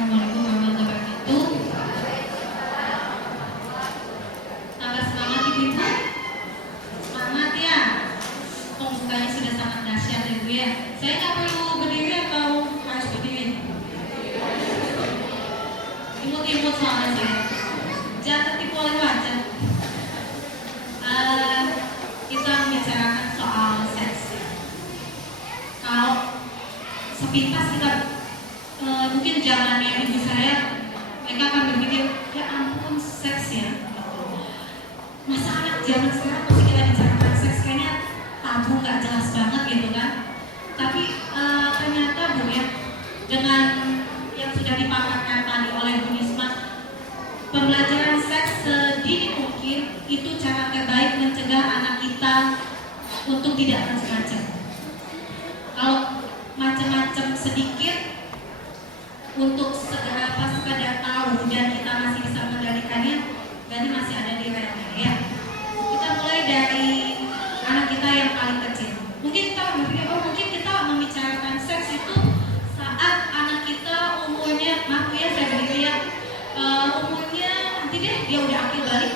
Assalamualaikum warahmatullahi wabarakatuh. Tambah semangat ibu-ibu? Semangat ya. Pembukanya sudah sangat dahsyat ya ibu ya. Saya nggak perlu berdiri atau harus berdiri? Imut-imut soalnya saya. Jangan tertipu oleh wajah. Kita membicarakan soal seks. Kalau sepintas kita mungkin zamannya ibu saya, mereka akan berpikir, ya ampun seks ya. Masa anak zaman sekarang masih kita bicarakan seks, kayaknya tabu nggak jelas banget gitu kan. Tapi ternyata Bu ya, dengan yang sudah dipaparkan tadi oleh Bu Nisma, pembelajaran seks sedini mungkin itu cara terbaik mencegah anak kita untuk tidak macam-macam. Kalau macam-macam sedikit, untuk sekadar tahu dan kita masih bisa mengendalikannya, berarti masih ada di relnya ya. Kita mulai dari anak kita yang paling kecil. Mungkin kita berpikir, oh mungkin kita membicarakan seks itu saat anak kita umurnya, maaf ya saya berdiri ya, umurnya nanti deh dia udah akil balik,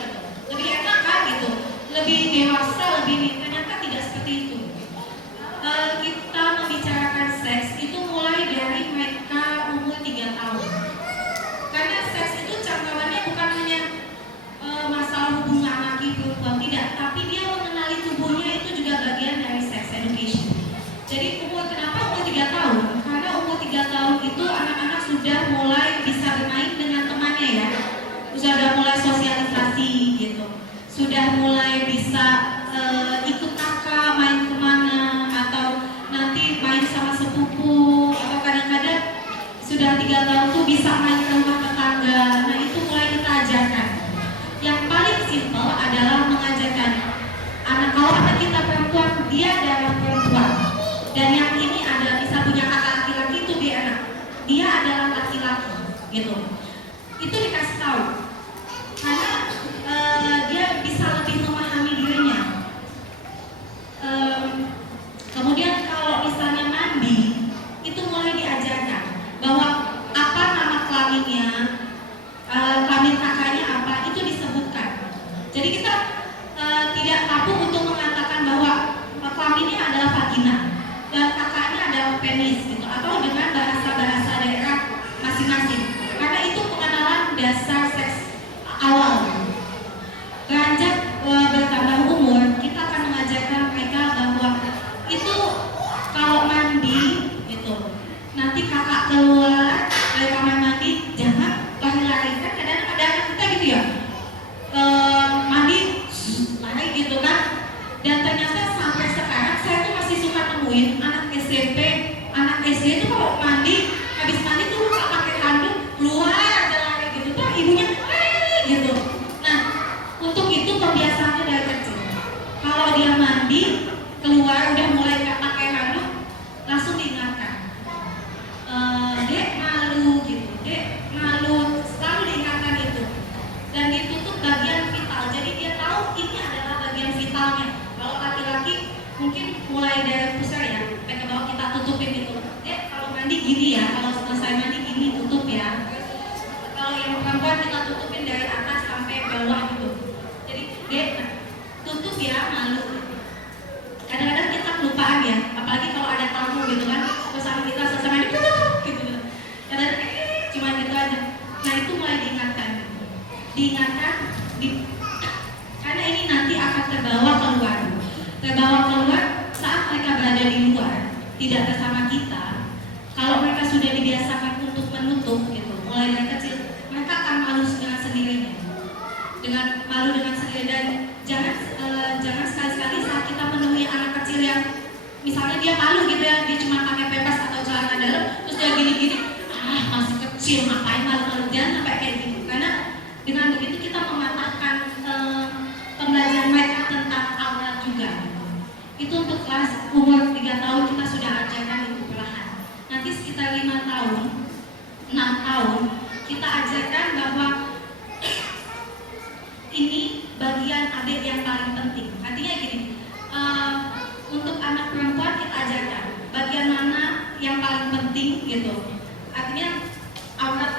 lebih enak kan gitu, lebih dewasa, lebih, ternyata tidak seperti itu. Kita membicarakan seks itu mulai dari mereka umur 3 tahun. Karena seks itu cangkawannya bukan hanya masalah hubungan laki perempuan, tidak, tapi dia mengenali tubuhnya itu juga bagian dari sex education. Jadi kenapa umur 3 tahun? Karena umur 3 tahun itu anak-anak sudah mulai bisa bermain dengan temannya ya. Sudah mulai sosialisasi gitu. Sudah mulai bisa ikut kakak main kemana, atau nanti main sama sepupu, atau kadang-kadang sudah 3 tahun tuh bisa main ke rumah tetangga. Nah itu mulai kita ajarkan. Yang paling simpel adalah mengajarkan kalau anak kita perempuan, dia adalah perempuan, dan yang ini adalah bisa punya kakak laki-laki, itu dia anak, dia adalah laki-laki gitu. Itu dikasih tahu karena dia bisa lebih memahami dirinya. Kemudian kalau misalnya mandi, itu mulai diajarkan bahwa apa nama kelaminnya, kelamin kakaknya apa, itu disebutkan. Jadi kita tidak tabu untuk mengatakan bahwa kelaminnya adalah vagina dan kakaknya adalah penis gitu, atau dengan bahasa-bahasa daerah masing-masing. Karena itu pengenalan dasar seks awal. Beranjak bertambah umur, kita akan mengajarkan mereka bahwa itu kalau mandi gitu, nanti kakak keluar dari kamar mandi, jangan lari-lari. Kan kadang-kadang anak kita gitu ya, mandi lari gitu kan. Dan ternyata sampai sekarang saya tuh masih suka nemuin anak SMP, anak SD itu kalau mandi, habis mandi tuh nggak pakai handuk, keluar aja lari gitu, tuh ibunya gitu. Nah untuk itu pembiasaannya dari kecil. Kalau dia mandi keluar udah mulai nggak pakai handuk, langsung diingatkan, dek malu gitu, dek malu, selalu diingatkan itu. Dan itu tuh bagian vital, jadi dia tahu ini adalah bagian vitalnya. Kalau laki-laki mungkin mulai dari pusar ya, sampai ke bawah kita tutupin itu, dek kalau mandi gini ya, kalau selesai mandi gini tutup ya. Kalau yang perempuan kita tutupin dari atas sampai bawah gitu. Jadi dek tutup ya, malu. Kadang-kadang kita kelupaan ya, apalagi kalau ada tamu gitu kan, bersama kita selesai mandi gitu. Kadang-kadang cuma gitu aja. Nah itu mulai diingatkan, karena ini nanti akan terbawa keluar saat mereka berada di luar, tidak bersama kita. Kalau mereka sudah dibiasakan untuk menutup gitu, mulai dari kecil, mereka akan malu dengan sendirinya, dan jangan sekali-sekali saat kita menemui anak kecil yang misalnya dia malu gitu ya, dia cuma pakai pempes atau celana dalam, terus dia gini-gini, masih kecil ngapain malu-malu, jangan sampai kayak gitu. Karena dengan begitu kita mematahkan pembelajaran mereka tentang aurat juga. Itu untuk kelas umur 3 tahun kita sudah ajarkan itu perlahan. Nanti sekitar 5 tahun, 6 tahun kita ajarkan bahwa ini bagian adik yang paling penting. Artinya gini, untuk anak perempuan kita ajarkan bagian mana yang paling penting gitu. Artinya aurat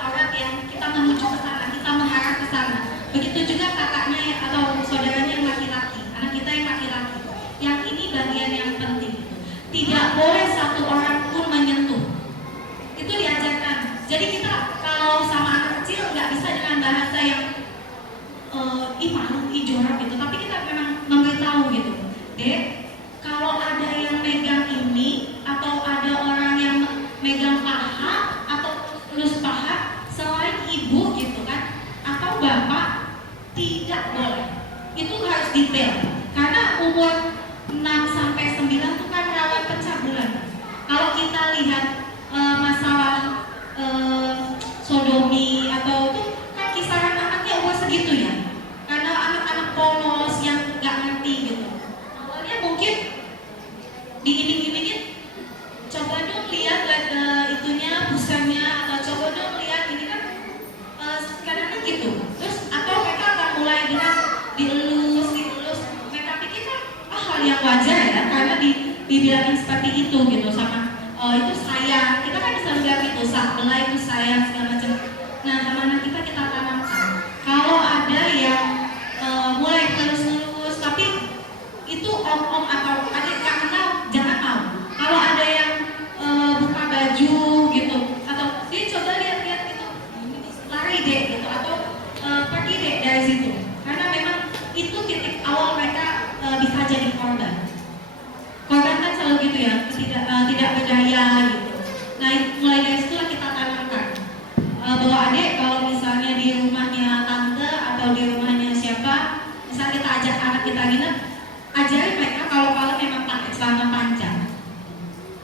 Jadi kita kalau sama anak kecil nggak bisa dengan bahasa yang ih malu, ih jorok gitu. Tapi kita memang memberitahu gitu. Dek, kalau ada yang megang ini atau ada orang yang megang paha atau lulus paha selain ibu gitu kan, atau bapak, tidak boleh. Itu harus detail. Karena umur 6 sampai 9 itu kan rawan pencabulan. Kalau kita lihat masalah sodomi atau itu kan kisaran anaknya umur segitu ya. Karena anak-anak polos yang nggak ngerti gitu. Awalnya mungkin diiming-imingin, coba dong lihat itunya, busanya, atau coba dong lihat ini kan kadang-kadang gitu. Terus atau mereka akan mulai dengan dielus. Mereka pikir kan hal yang wajar ya, karena dibilangin seperti itu gitu sama itu sayang. Kita kan bisa lihat itu sak belai itu sayang segala macam. Nah, sama anak kita tanamkan. Kalau ada yang mulai ngelus-ngelus tapi itu om-om atau adik gak kenal, jangan mau. Kalau ada yang buka baju gitu atau dia coba lihat-lihat gitu, lari deh gitu atau pergi deh dari situ. Karena memang itu titik awal mereka bisa jadi korban. Korban kan selalu gitu ya, tidak berdaya gitu. Nah, mulai dari situlah kita tanamkan bahwa adik kalau misalnya di rumahnya tante atau di rumahnya siapa, misal kita ajak anak kita nginep, ajarin mereka kalau memang pakai celana panjang.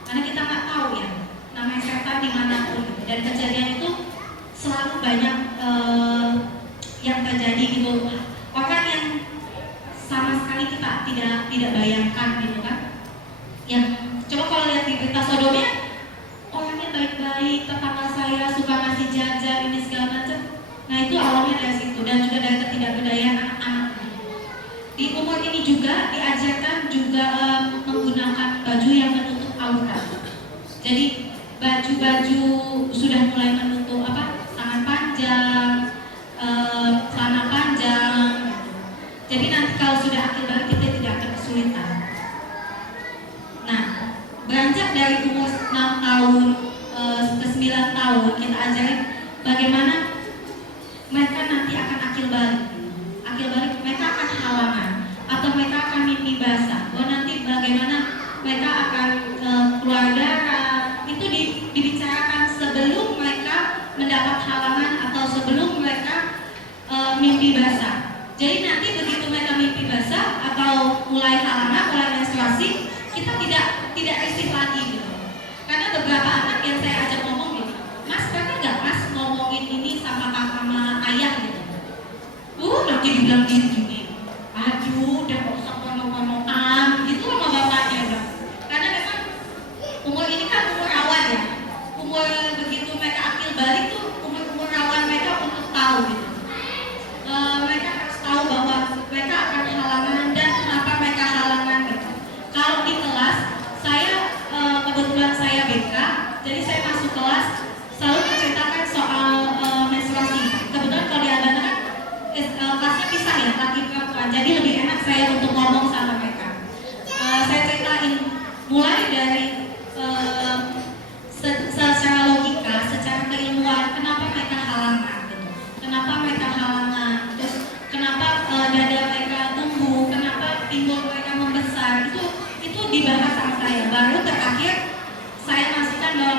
Karena kita nggak tahu ya, namanya setan dimanapun gitu. Dan kejadian itu selalu banyak yang terjadi gitu. Orang yang sama sekali kita tidak bayangkan gitu kan. Yang coba kalau lihat di berita Sodomnya, orangnya baik-baik, tetangga saya suka ngasih jajan ini segala macam. Nah, itu awalnya dari situ dan juga dari ketidakberdayaan anak-anak. Di umur ini juga diajarkan juga menggunakan baju yang menutup aurat. Jadi baju-baju sudah mulai menutup tangan panjang, celana panjang. Jadi nanti kalau sudah akil balik kita tidak akan kesulitan. Nah, beranjak dari umur 6 tahun ke 9 tahun kita ajarin bagaimana mereka nanti akan akil balik. Akil balik mereka akan halangan atau mereka akan mimpi basah. Nanti bagaimana mereka akan keluar darah. Itu dibicarakan sebelum mereka mendapat halangan atau sebelum mereka mimpi basah. Jadi nanti begitu mereka mimpi basah atau mulai halangan, mulai menstruasi, kita tidak risih lagi gitu. Karena beberapa anak yang saya ajak ngomong gitu, Mas pernah nggak Mas ngomongin ini sama ayah gitu? Nanti dibilang gini, aduh udah gak usah ngomong-ngomongan gitu sama bapaknya udah. Karena memang umur ini kan umur rawan ya. Umur begitu mereka akil balik tuh umur rawan mereka untuk tahu gitu. Mereka harus tahu bahwa mereka akan halangan dan kenapa mereka halangan gitu. Kalau di kelas, saya kebetulan saya BK, jadi saya masuk kelas selalu menceritakan soal menstruasi. Kebetulan kalau di Albana kan kelasnya pisah ya, laki perempuan, jadi lebih enak saya untuk ngomong sama mereka. Saya ceritain mulai dari secara logika, secara keilmuan, kenapa mereka halangan gitu. Kenapa mereka halangan, terus kenapa dada mereka tumbuh, kenapa pinggul mereka membesar, itu dibahas sama saya. Baru terakhir saya masukkan bahwa